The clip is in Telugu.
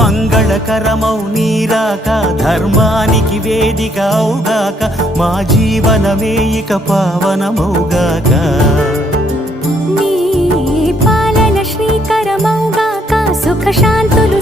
మంగళకరమౌ నీరాక ధర్మానికి వేదిక అవుగాక మా జీవనమే ఇక పావనమౌగాక నీ పాలన శ్రీకరమౌగాక సుఖ శాంతులు